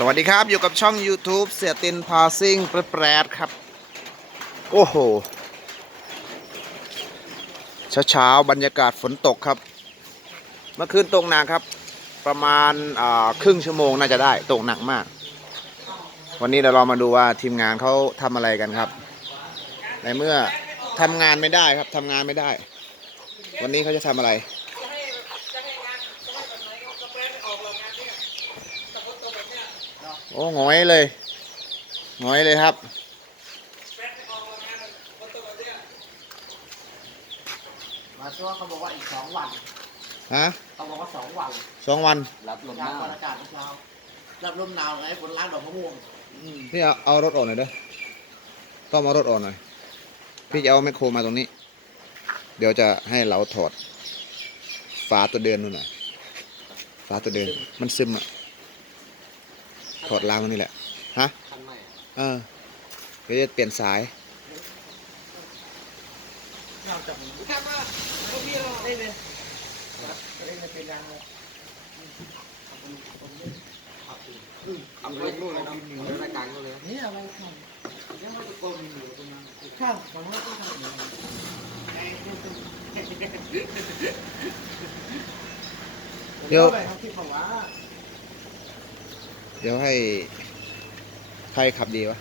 สวัสดีครับอยู่กับช่อง YouTube เสียตินพาซิ่งแปรดๆครับ โอ้โห เช้าๆบรรยากาศฝนตกครับ เมื่อคืนตกหนักครับ ประมาณอ่าครึ่งชั่วโมงน่าจะได้ตกหนักมาก วันนี้เดี๋ยวเรามาดูว่าทีมงานเขาทำอะไรกันครับ ในเมื่อทำงานไม่ได้ครับทำงานไม่ได้ วันนี้เขาจะทำอะไร อ้หงอยเลยหงอยเลยครับ มาตัวเขาบอกว่าอีกสองวันฮะเขาบอกว่าสองวันสองวันรับลมหนาวอากาศเช้ารับลมหนาวไงฝนล้างดอกมะม่วงพี่เอาเอารถออกหน่อยเด้อต้องเอารถออกหน่อย พี่จะเอาแมคโครมาตรงนี้ เดี๋ยวจะให้เราถอดฝาตัวเดินนู่นน่ะฝาตัวเดินมันซึมอะ ถอดรางมันนี่แหละ ฮะทันไหมเออ เดี๋ยวจะเปลี่ยนสาย นอกจากนี้แค่ว่าพวกพี่เราได้เลยได้เลยเป็นยังไงเอาไปนู่นเลยเนาะเอาไปกลางนู่นเลยนี่อะไรทำยังไม่ตะโกนอยู่ตรงนั้นข้างของเราต้องทำอย่างนี้เดี๋ยวไปทำที่ เขาว่าเดี๋ยวให้ใครขับดีวะ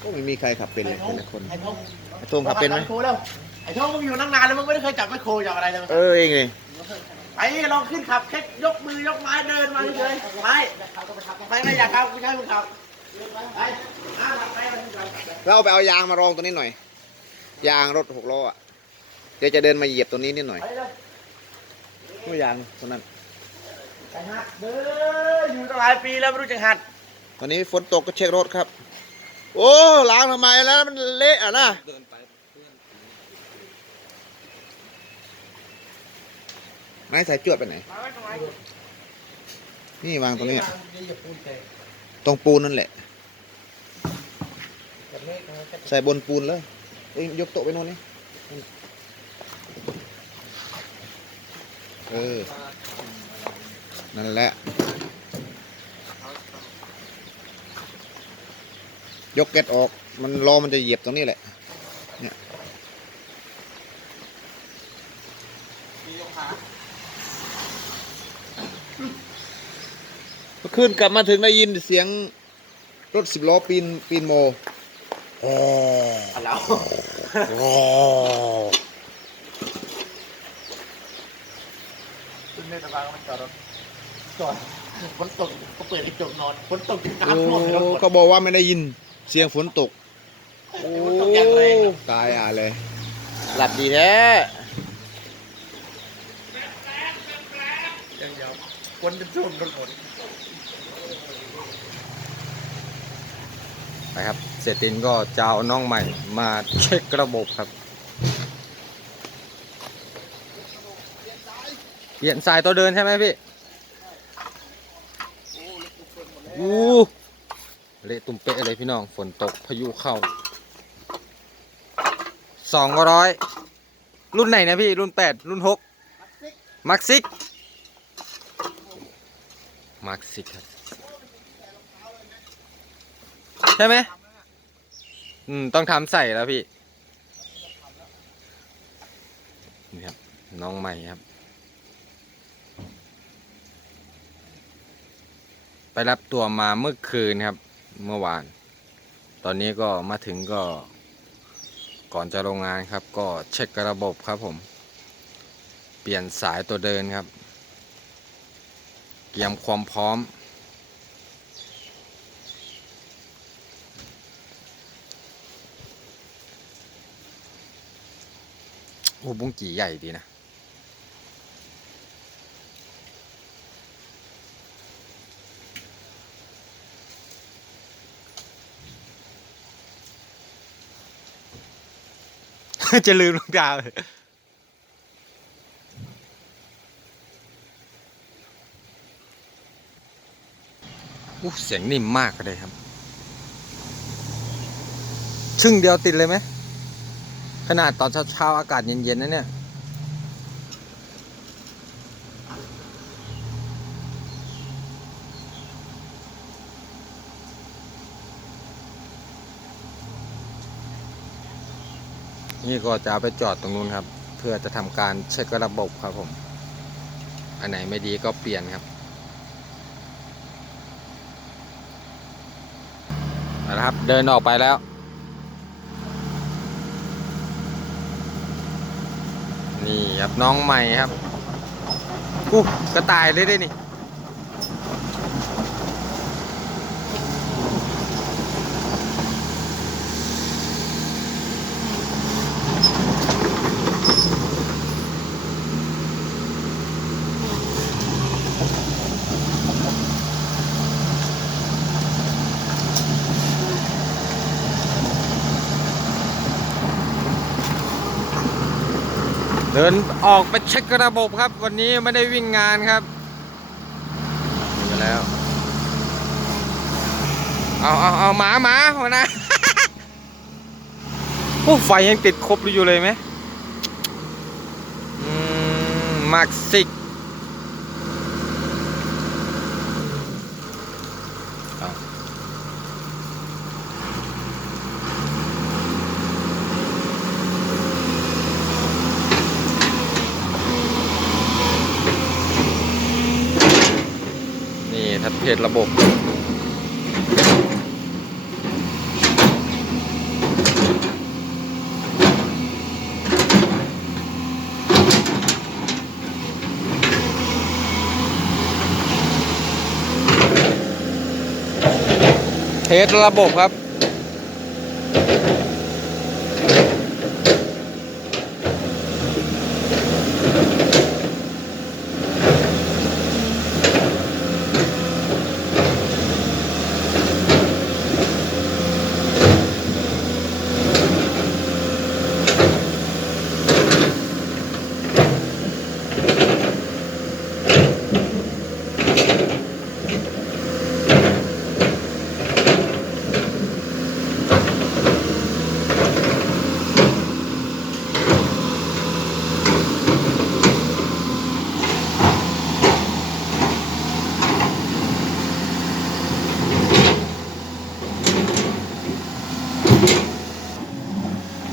ก็ไม่มีใครขับเป็นเลยแต่ละคนไอ้ทงไอ้โต้งขับเป็นไหมโคแล้วไอ้ทงมึงอยู่ตั้งนานแล้วมึงไม่ได้เคยจับไมโครจับอะไรเลยเออเองเลยไปลองขึ้นขับแค่ยกมือยกไม้เดินมาเฉยๆไปไปไม่อยากขับกูใช้มึงขับไปอะไปไปไปเราเอาไปเอายางมารองตัวนี้หน่อย ยางรถหกล้ออะเดี๋ยวจะเดินมาเหยียบตัวนี้นิดหน่อยไปเลยผู้ยางตัวนั้น ไปหัดเด้ออยู่ตั้งหลายปีแล้วไม่รู้จักหัด ตอนนี้ฝนตกก็เช็ครถครับ โอ้ล้างทำไมแล้วมันเละอะนะไหนสายจวดไปไหน มาไว้ตรงไหนนี่วางตรงนี้อะอย่าพูดแต่ตรงปูนนั่นแหละ แบบนี้นะใส่บนปูนเลยเอ้ยยกโต๊ะไปโน่นนี่เออ นั่นแหละ ยกเก็ตออก มันรอมันจะเหยียบตรงนี้แหละ เนี่ยเมื่อคืนกลับมาถึงได้ยินเสียงรถสิบล้อปีนปีนโมโอ้อะแล้วโอ้ขึ้นในสะพานก็มันจอดรถ จอดฝนตกก็เปิดกระจกนอนฝนตกจนโอ้น้ำท่วมในรถหมดก็บอกว่าไม่ได้ยินเสียงฝนตกโอ้ฝนตกอย่างแรงอะตายอะเลย หลับดีแท้อย่างเดียวฝนจะท่วมรถหมดนะครับ เสียตินก็จะเอาน้องใหม่มาเช็คระบบครับ เปลี่ยนสายตัวเดินใช่ไหมพี่ อู้เละตุ่มเป๊ะเลยพี่น้อง ฝนตกพายุเข้าสองร้อยรุ่นไหนนะพี่ รุ่นแปดรุ่นหกมักซิก มักซิกครับ ใช่ไหมอืม ต้องทำใส่แล้วพี่ นี่ครับ น้องใหม่ครับ ไปรับตัวมาเมื่อคืนครับ เมื่อวาน ตอนนี้ก็มาถึงก็ก่อนจะโรงงานครับ ก็เช็คระบบครับผม เปลี่ยนสายตัวเดินครับ เตรียมความพร้อม โอ้บุ้งกี่ใหญ่ดีนะ จะลืมลูกดาวเลยอู้เสียงนิ่มมากเลยครับ ชึ่งเดียวติดเลยไหม ขนาดตอนเช้าๆอากาศเย็นๆนะเนี่ย นี่ก็จะไปจอดตรงนู้นครับ เพื่อจะทำการเช็คระบบครับผม อันไหนไม่ดีก็เปลี่ยนครับเอาละครับ เดินออกไปแล้ว นี่ครับน้องใหม่ครับอู้กระต่ายเลยได้นี่ ดินออกไปเช็คระบบครับ วันนี้ไม่ได้วิ่งงานครับไปแล้ว เอาเอาเอาหมาหมาหัวหนะโอ้ไฟยังติดครบอยู่เลยไหมอืมมากซิก ครับเพจระบบเทสระบบครับ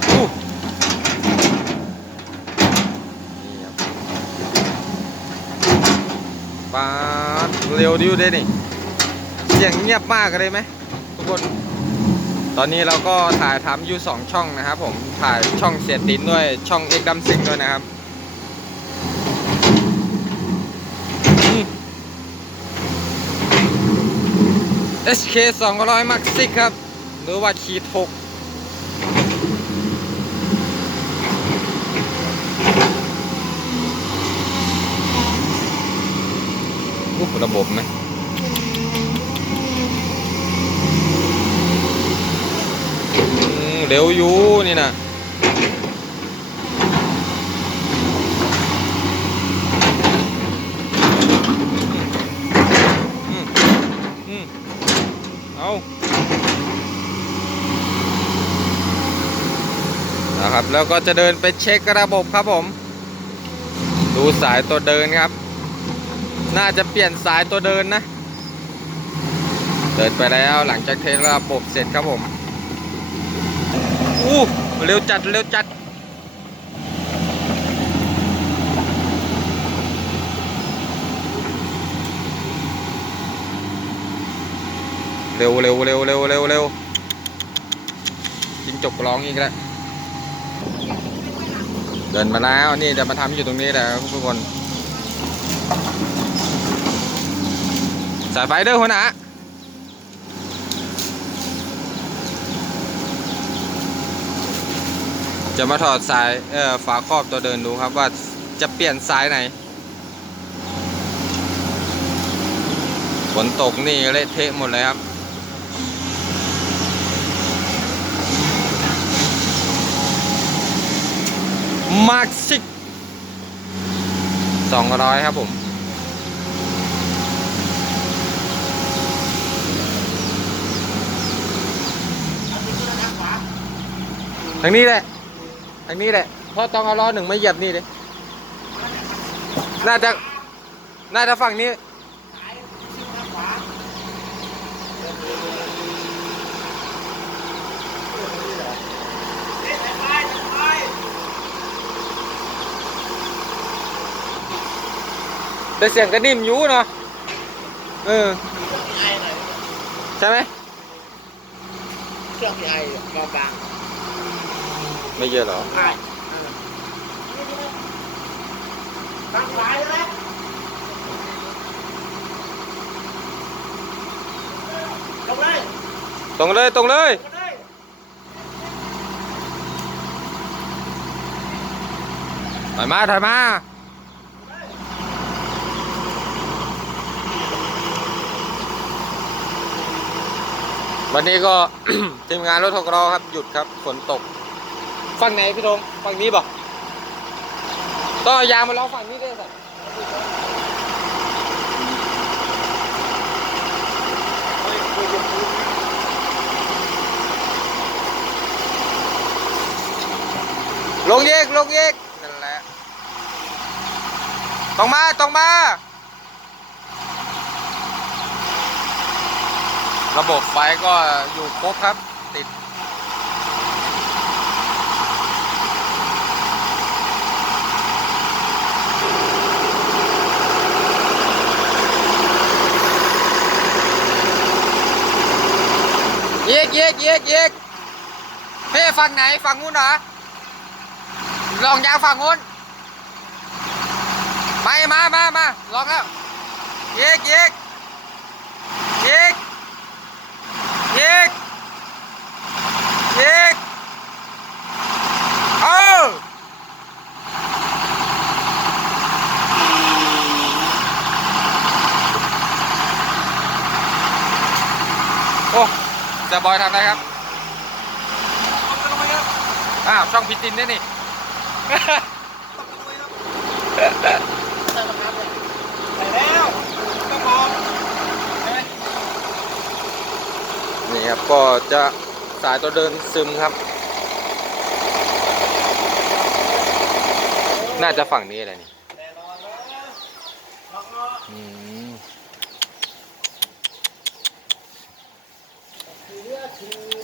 อู้นี่ครับปา ดเร็วดิวเด้นี่เสียงเงียบมากเลยไหมทุกคน ตอนนี้เราก็ถ่ายทำอยู่สองช่องนะครับ ผมถ่ายช่องเสียตินด้วยช่องเอกดัมซิงด้วยนะครับอืม SK 200 Max 6ครับ หรือว่าขีดหก 6อู้ระบบไหมเร็วอยู่นี่นะเอานะครับ แล้วก็จะเดินไปเช็คระบบครับผม ดูสายตัวเดินครับ น่าจะเปลี่ยนสายตัวเดินนะ เดินไปแล้วหลังจากเทสระบบเสร็จครับผมอู้เร็วจัดเร็วจัด เร็วเร็วเร็วเร็วเร็วเร็วจิงจกร้องอีกแล้วเดินมาแล้วนี่จะมาทำอยู่ตรงนี้แหละทุกคน สายไฟเด้อหัวหน้าจะมาถอดสายเอ่อฝาครอบตัวเดินดูครับว่าจะเปลี่ยนสายไหนฝนตกนี่เละเทะหมดเลยครับมาร์คซิกสองร้อยครับผม ทางนี้แหละทางนี้แหละพ่อต้องเอาล้อหนึ่งมาเหยียบนี่เลยน่าจะน่าจะฝั่งนี้แต่เสียงก็นิ่มยู่เนาะเออใช่ไหมเครื่องไอเบบาง ไม่เยอะหรอใช่ตั้งหลายแล้วลงเลย ตรงเลย ตรงเลยลงเลยถอยมาถอยมาวันนี้ก็ ทีมงานรถหกล้อครับ หยุดครับฝนตก ฝั่งไหนพี่ธงฝั่งนี้บอกต้องเอายางมาล้อฝั่งนี้ด้วยสัตว์ลงเยกลงเยกนั่นแหละต้องมาต้องมา ระบบไฟก็อยู่ครบครับติด เยกเยกเยกเยกเพ่ฝั่งไหนฝั่งนู้นเหรอลองยางฝั่งนู้นมามามามาลองแล้วเยกเยกเยกเยกเยกเออโอ้ แต่บอยทำได้ครับอ้าวช่องพิตินด้วยนี่ใส่มะขามเลยใส่แล้วก็พอใช่ไหมนี่ครับก็จะสายตัวเดินซึมครับ น่าจะฝั่งนี้อะไรนี่แน่นอนเลยล็อกล้อ อืม คือเลือด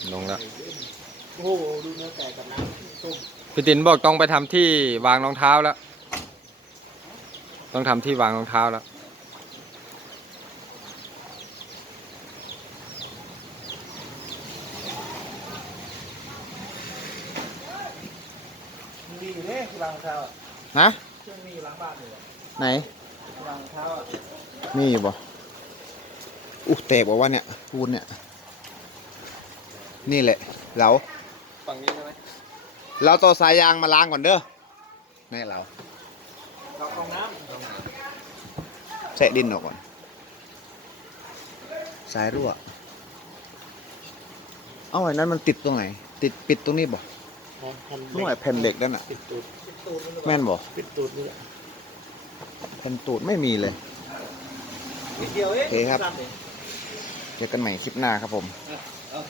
คือลงแล้วโอ้โหดูเนื้อไก่กับน้ำต้มพี่ตินบอกต้องไปทำที่วางรองเท้าแล้ว ต้องทำที่วางรองเท้าแล้ว มันมีอยู่เนี่ย ที่วางรองเท้าอะนะเครื่องมีอยู่หลังบ้านอยู่อะไหน ที่วางรองเท้าอะมีอยู่บ่อู้แตกบอกว่าเนี่ยปูนเนี่ย นี่แหละเราฝั่งนี้ใช่ไหมเราต่อสายยางมาล้างก่อนเด้อนี่เราล็อกรองน้แสะดินออกก่อน สายรั่ว เอ้าไอ้นั้นมันติดตรงไหน ติดปิดตรงนี้บ่ำตรงไหนแผ่นเหล็กนั่นน่ะปิดตูดปิดตูดแม่นบ่ปิดตูดนี่แหละแผ่นตูดไม่มีเลยนิดเดียวเองโอเคครับสั้นเองเจอกันใหม่คลิปหน้าครับผม เอา